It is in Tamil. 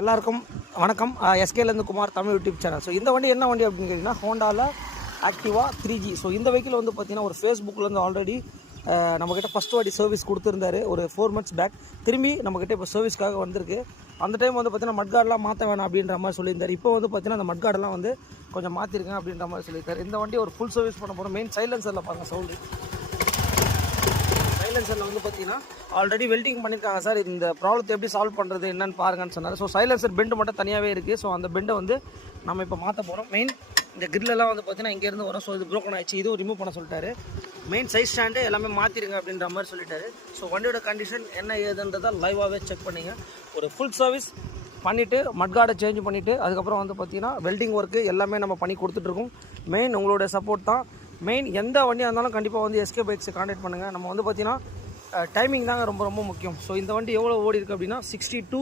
எல்லாருக்கும் வணக்கம். எஸ்கேலேருந்து Kumar Tamil YouTube channel. So இந்த வண்டி என்ன வண்டி அப்படின்னு கேட்டிங்கன்னா ஹோண்டாவில் ஆக்டிவா 3G. ஸோ இந்த வெஹிக்கிள் வந்து பார்த்தீங்கன்னா ஒரு ஃபேஸ்புக்கில் ஆல்ரெடி நம்மக்கிட்ட ஃபஸ்ட் வாட்டி சர்வீஸ் கொடுத்துருந்தாரு ஒரு 4 months பேக். திரும்பி நம்மக்கிட்ட இப்போ சர்வீஸ்க்காக வந்திருக்கு. அந்த டைம் வந்து பார்த்தீங்கன்னா மட்கார்டெலாம் மாற்ற வேணாம் அப்படின்ற மாதிரி சொல்லியிருந்தார். இப்போ வந்து பார்த்தீங்கன்னா அந்த மட்கார்டெலாம் வந்து கொஞ்சம் மாற்றிருக்கேன் அப்படின்ற மாதிரி சொல்லியிருக்காரு. இந்த வண்டி ஒரு ஃபுல் சர்வீஸ் பண்ண போகிறோம். மெயின் சைலன்சரில் பாருங்கள் சவுண்டு. சைலன்சரில் வந்து பார்த்தீங்கன்னா ஆல்ரெடி வெல்டிங் பண்ணியிருக்காங்க சார். இந்த ப்ராப்ளத்தை எப்படி சால்வ் பண்ணுறது என்னன்னு பாருங்கன்னு சொன்னார். ஸோ சைலன்சர் பெண்டு மட்டும் தனியாகவே இருக்குது. ஸோ அந்த பெண்டை வந்து நம்ம இப்போ மாற்ற போகிறோம். மெயின் இந்த கிரிலெல்லாம் வந்து பார்த்தீங்கன்னா இங்கேருந்து வரும். ஸோ இது ப்ரோக்கன் ஆயிடுச்சு, இதுவும் ரிமூவ் பண்ண சொல்லிட்டாரு. மெயின் சைஸ் ஸ்டாண்டு எல்லாமே மாற்றிருங்க அப்படின்ற மாதிரி சொல்லிட்டாரு. ஸோ வண்டியோட கண்டிஷன் என்ன ஏதுன்றதை லைவாகவே செக் பண்ணிங்க. ஒரு ஃபுல் சர்வீஸ் பண்ணிவிட்டு மட்கார்டை சேஞ்ச் பண்ணிவிட்டு அதுக்கப்புறம் வந்து பார்த்தீங்கன்னா வெல்டிங் ஒர்க்கு எல்லாமே நம்ம பண்ணி கொடுத்துட்ருக்கோம். மெயின் உங்களோட சப்போர்ட் தான் மெயின். எந்த வண்டியாக இருந்தாலும் கண்டிப்பாக வந்து எஸ்கே பைக்ஸை கான்டாக்ட் பண்ணுங்கள். நம்ம வந்து பார்த்தீங்கன்னா டைமிங் தாங்க ரொம்ப ரொம்ப முக்கியம். ஸோ இந்த வண்டி எவ்வளோ ஓடி இருக்குது அப்படின்னா 62